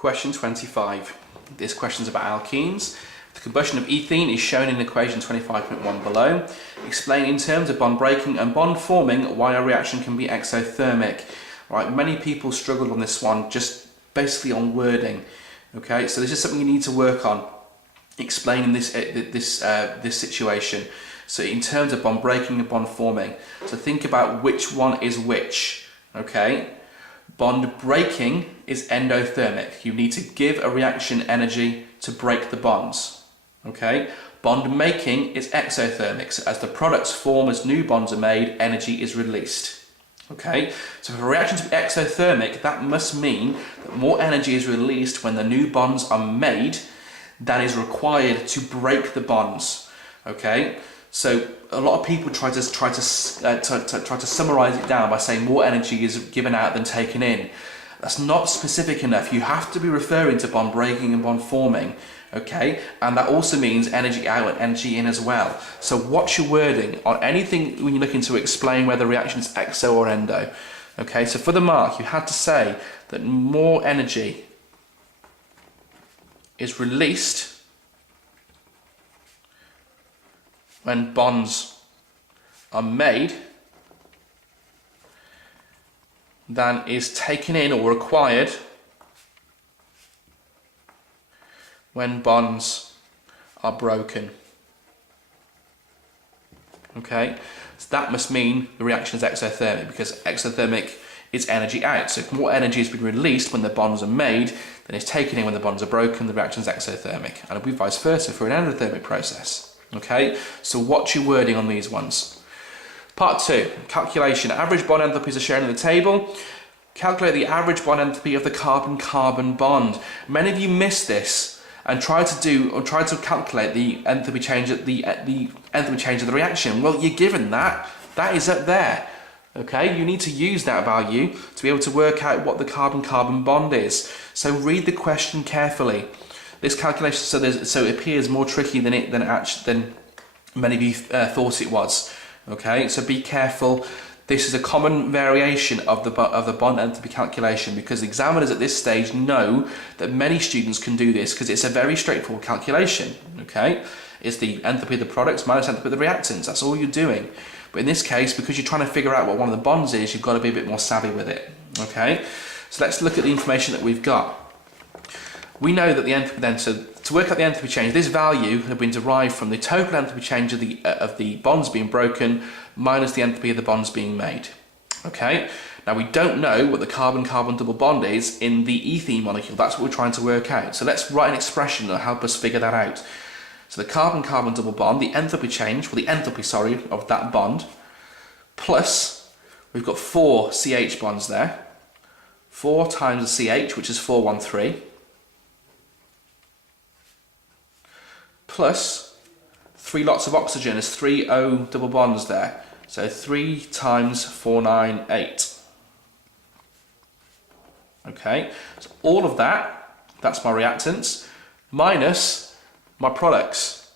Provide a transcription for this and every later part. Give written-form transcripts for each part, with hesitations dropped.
Question 25. This question is about alkenes. The combustion of ethene is shown in equation 25.1 below. Explain in terms of bond breaking and bond forming why a reaction can be exothermic. Right, many people struggled on this one, just basically on wording. Okay, so this is something you need to work on, explaining this situation. So in terms of bond breaking and bond forming, so think about which one is which. Okay, bond breaking is endothermic. You need to give a reaction energy to break the bonds. Okay, bond making is exothermic. So as the products form, as new bonds are made, energy is released. Okay, so for a reaction to be exothermic, that must mean that more energy is released when the new bonds are made than is required to break the bonds. Okay, so a lot of people try to summarize it down by saying more energy is given out than taken in. That's not specific enough. You have to be referring to bond breaking and bond forming. Okay, and that also means energy out and energy in as well. So what's your wording on anything when you're looking to explain whether the reaction is exo or endo? Okay, so for the mark you had to say that more energy is released when bonds are made than is taken in or required when bonds are broken. Okay, so that must mean the reaction is exothermic, because exothermic is energy out. So if more energy has been released when the bonds are made than is taken in when the bonds are broken, the reaction is exothermic. And it'll be vice versa for an endothermic process. Okay, so what's your wording on these ones? Part 2, calculation. Average bond enthalpies are shown in the table. Calculate the average bond enthalpy of the carbon-carbon bond. Many of you miss this and try to calculate the enthalpy change at the enthalpy change of the reaction. Well, you're given that is up there. Okay, you need to use that value to be able to work out what the carbon-carbon bond is. So read the question carefully. This calculation, so it appears more tricky than many of you thought it was. Okay, so be careful. This is a common variation of the bond enthalpy calculation, because examiners at this stage know that many students can do this because it's a very straightforward calculation. Okay, it's the enthalpy of the products minus enthalpy of the reactants. That's all you're doing. But in this case, because you're trying to figure out what one of the bonds is, you've got to be a bit more savvy with it. Okay, so let's look at the information that we've got. We know that the enthalpy then, so to work out the enthalpy change, this value had been derived from the total enthalpy change of the bonds being broken minus the enthalpy of the bonds being made. Okay, now we don't know what the carbon-carbon double bond is in the ethene molecule. That's what we're trying to work out. So let's write an expression that'll help us figure that out. So the carbon-carbon double bond, the enthalpy change, well the enthalpy, sorry, of that bond, plus we've got 4 CH bonds there, 4 times the CH, which is 413, plus 3 lots of oxygen is 3 O double bonds there. So 3 times 498. Okay, so all of that, that's my reactants, minus my products.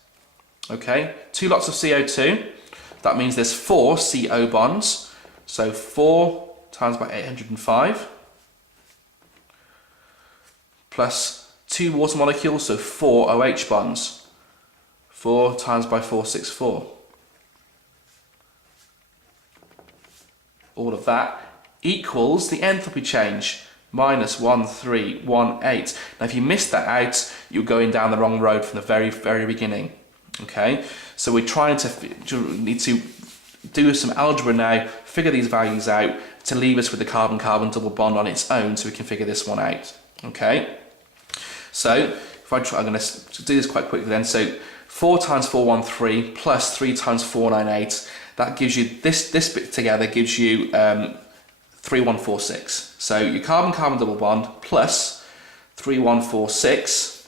Okay, 2 lots of CO2, that means there's 4 CO bonds. So 4 times by 805, plus 2 water molecules, so 4 OH bonds. 4 times by 464. All of that equals the enthalpy change, minus 1318. Now if you missed that out, you're going down the wrong road from the very, very beginning. Okay, so we're trying to need to do some algebra now, figure these values out to leave us with the carbon-carbon double bond on its own, so we can figure this one out. Okay, so if I'm going to do this quite quickly then. So 4 times 413 plus 3 times 498, that gives you, this bit together gives you 3146. So your carbon-carbon double bond plus 3146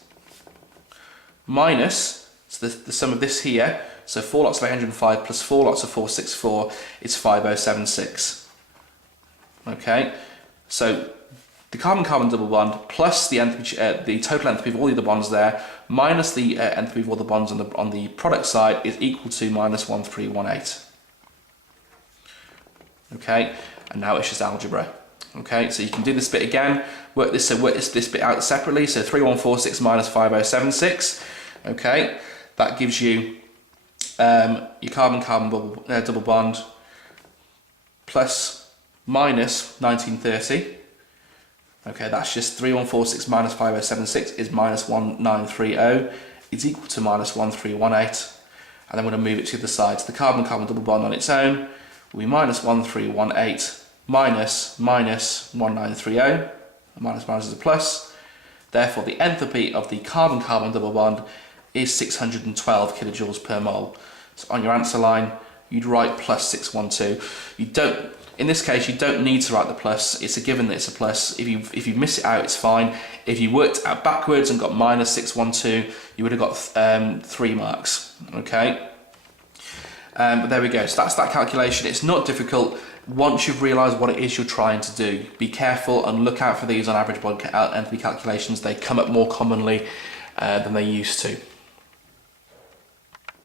minus, so the sum of this here, so 4 lots of 805 plus 4 lots of 464 is 5076. Okay, so the carbon-carbon double bond plus the enthalpy, the total enthalpy of all the other bonds there, minus the enthalpy of all the bonds on the product side is equal to minus 1318. Okay, and now it's just algebra. Okay, so you can do this bit again, work this bit out separately. So 3146 minus 5076. Okay, that gives you your carbon-carbon double bond plus minus 1930. Okay, that's just 3146 minus 5076 is minus 1930. It's equal to minus 1318. And then we're going to move it to the side. So the carbon-carbon double bond on its own will be minus 1318 minus 1930. Minus minus is a plus. Therefore, the enthalpy of the carbon-carbon double bond is 612 kilojoules per mole. So on your answer line, you'd write plus 612. In this case, you don't need to write the plus. It's a given that it's a plus. If you miss it out, it's fine. If you worked out backwards and got minus 612, you would have got 3 marks. Okay. But there we go. So that's that calculation. It's not difficult once you've realised what it is you're trying to do. Be careful and look out for these on average bond enthalpy calculations. They come up more commonly than they used to.